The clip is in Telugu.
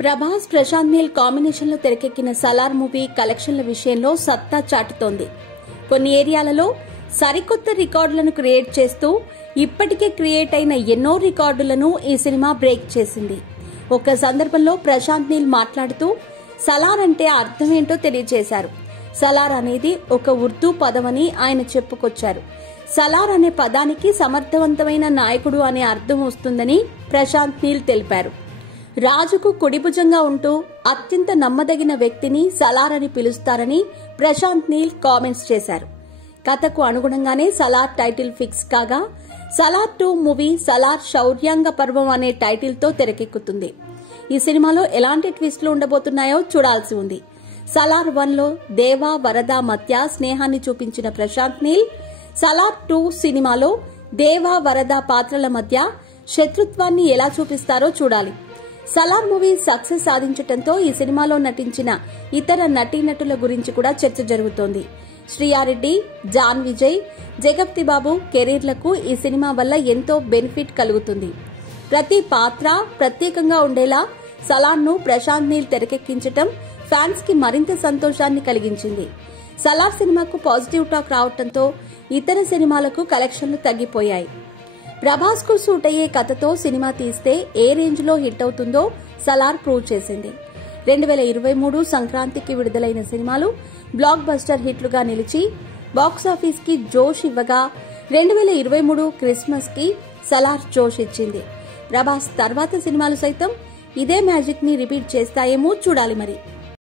ప్రభాస్ ప్రశాంత్ నీల్ కాంబినేషన్ లో తెరకెక్కిన సలార్ మూవీ కలెక్షన్ల విషయంలో సత్తా చాటుతోంది. కొన్ని ఏరియాలలో సరికొత్త రికార్డులను క్రియేట్ చేస్తూ ఇప్పటికే క్రియేట్ అయిన ఎన్నో రికార్డులను ఈ సినిమా బ్రేక్ చేసింది. ఒక సందర్భంలో ప్రశాంత్ నీల్ మాట్లాడుతూ సలార్ అంటే అర్థమేంటో తెలియజేశారు. సలార్ అనేది ఒక ఉర్దూ పదమని ఆయన చెప్పుకొచ్చారు. సలార్ అనే పదానికి సమర్థవంతమైన నాయకుడు అనే అర్థం వస్తుందని ప్రశాంత్ నీల్ తెలిపారు. రాజుకు కుడిభుజంగా ఉంటూ అత్యంత నమ్మదగిన వ్యక్తిని సలార్ అని పిలుస్తారని ప్రశాంత్ నీల్ కామెంట్స్ చేశారు. కథకు అనుగుణంగానే సలార్ టైటిల్ ఫిక్స్ కాగా సలార్ 2 మూవీ సలార్ శౌర్యాంగ పర్వం అనే టైటిల్ తో తెరకెక్కుతుంది. ఈ సినిమాలో ఎలాంటి ట్విస్టులు ఉండబోతున్నాయో చూడాల్సి ఉంది. సలార్ 1లో దేవా వరద మధ్య స్నేహాన్ని చూపించిన ప్రశాంత్ నీల్ సలార్ 2 సినిమాలో దేవా వరద పాత్రల మధ్య శత్రుత్వాన్ని ఎలా చూపిస్తారో చూడాలి. సలార్ మూవీ సక్సెస్ సాధించడంతో ఈ సినిమాలో నటించిన ఇతర నటీనటుల గురించి కూడా చర్చ జరుగుతోంది. శ్రీయారెడ్డి, జాన్ విజయ్, జగపతి బాబు కెరీర్లకు ఈ సినిమా వల్ల ఎంతో బెనిఫిట్ కలుగుతుంది. ప్రతి పాత్ర ప్రత్యేకంగా ఉండేలా సలార్ను ప్రశాంత్ నీల్ తెరకెక్కించటం ఫ్యాన్స్ కి మరింత సంతోషాన్ని కలిగించింది. సలార్ సినిమాకు పాజిటివ్ టాక్ రావడంతో ఇతర సినిమాలకు కలెక్షన్లు తగ్గిపోయాయి. ప్రభాస్ కు సూట్ అయ్యే కథతో సినిమా తీస్తే ఏ రేంజ్ లో హిట్ అవుతుందో సలార్ ప్రూవ్ చేసింది. 2023 సంక్రాంతికి విడుదలైన సినిమాలు బ్లాక్ బస్టర్ హిట్లుగా నిలిచి బాక్సాఫీస్ కి జోష్ ఇవ్వగా 2023 క్రిస్మస్ కి సలార్ జోష్ ఇచ్చింది. ప్రభాస్ తర్వాత సినిమాలు సైతం ఇదే మ్యాజిక్ ని రిపీట్ చేస్తాయేమో చూడాలి మరి.